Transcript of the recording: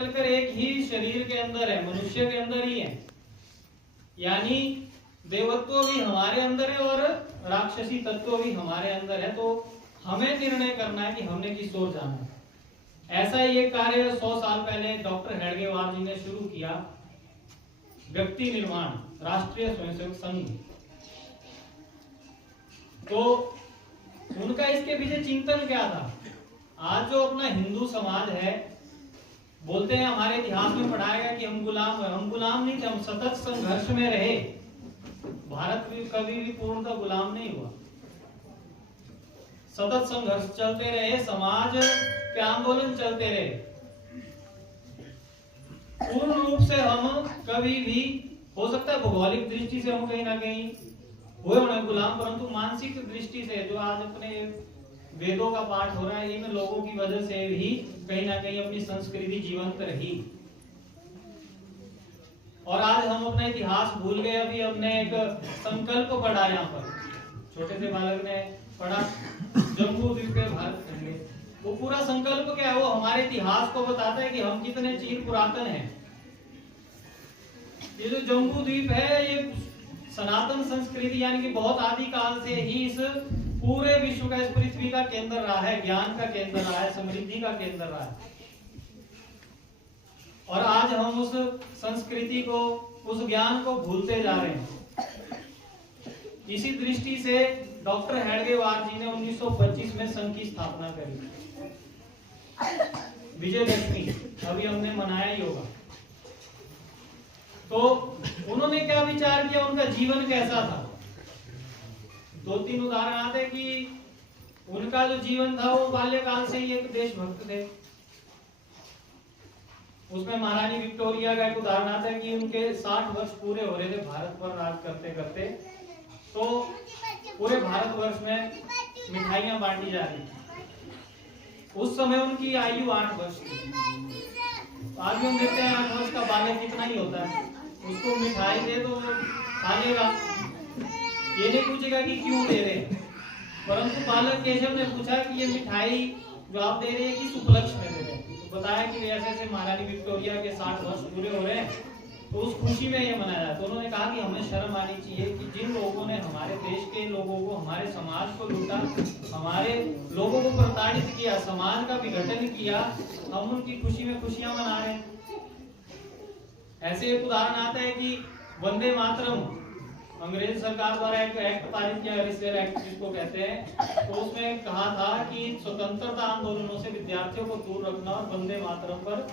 चलकर एक ही शरीर के अंदर है, मनुष्य के अंदर ही है। यानी देवत्व भी हमारे अंदर है और राक्षसी तत्व भी हमारे अंदर है। तो हमें निर्णय करना है कि हमने किस ओर जाना है। ऐसा ही एक कार्य 100 साल पहले डॉक्टर हेडगेवार जी ने शुरू किया, व्यक्ति निर्माण राष्ट्रीय स्वयंसेवक संघ। तो उनका इसके पीछे चिंतन क्या था? आज जो अपना हिंदू समाज है, बोलते हैं हमारे इतिहास में पढ़ाया गया कि हम गुलाम है। हम गुलाम नहीं थे, हम सतत संघर्ष में रहे। भारत भी कभी भी पूर्णतः गुलाम नहीं हुआ, सतत संघर्ष चलते रहे, समाज के आंदोलन चलते रहे। पूर्ण रूप से हम कभी भी, हो सकता है भौगोलिक दृष्टि से हम कहीं ना कहीं हुए होने गुलाम, परंतु मानसिक दृष्टि से जो आज अपने वेदों का पाठ हो रहा है, इन लोगों की वजह से भी कहीं ना कहीं अपनी संस्कृति जीवंत रही। और आज हम अपना इतिहास भूल गए। अभी हमने एक संकल्प पढ़ा, यहाँ पर छोटे से बालक ने पढ़ा, जम्बू द्वीप पे भारत खंडे। वो पूरा संकल्प क्या है? वो हमारे इतिहास को बताता है कि हम कितने चीर पुरातन हैं। ये जो जम्बू द्वीप है, ये सनातन संस्कृति यानी कि बहुत आदिकाल से ही इस पूरे विश्व का, इस पृथ्वी का केंद्र रहा है, ज्ञान का केंद्र रहा है, समृद्धि का केंद्र रहा है। और आज हम उस संस्कृति को, उस ज्ञान को भूलते जा रहे हैं। इसी दृष्टि से डॉक्टर हेडगेवार जी ने 1925 में संघ की स्थापना करी। विजयदशमी अभी हमने मनाया ही होगा। तो उन्होंने क्या विचार किया, उनका जीवन कैसा था? 2-3 उदाहरण आते कि उनका जो जीवन था वो बाल्यकाल से ही एक देशभक्त थे। उसमें महारानी विक्टोरिया का एक उदाहरण आता है कि उनके 60 वर्ष पूरे हो रहे थे भारत पर राज करते करते। तो पूरे भारतवर्ष में मिठाइयां बांटी जा रही थी। उस समय उनकी आयु 8 वर्ष थी। आज भी हम देखते हैं 8 वर्ष का बालक कितना ही होता है, उसको मिठाई दे तो खा लेगा, ये नहीं पूछेगा कि क्यों दे रहे हैं। परंतु बालक केशव ने पूछा कि ये मिठाई जो आप दे रहे हैं किस उपलक्ष्य में दे रहे हैं? तो बताया कि ऐसे ऐसे महारानी विक्टोरिया के 60 वर्ष पूरे हो रहे हैं, तो उस खुशी में ये मनाया। तो उन्होंने कहा कि हमें शर्म आनी चाहिए कि जिन लोगों ने हमारे देश के लोगों को, हमारे समाज को लूटा, हमारे लोगों को प्रताड़ित किया, समाज का विघटन किया, हम उनकी खुशी में खुशियां मना रहे हैं। ऐसे एक उदाहरण आता है कि वंदे मातरम अंग्रेज सरकार द्वारा एक एक्ट पारित किया, रिसेल एक्ट जिसको कहते हैं। तो उसमें कहा था कि स्वतंत्रता आंदोलनों से विद्यार्थियों को दूर रखना और वंदे मातरम पर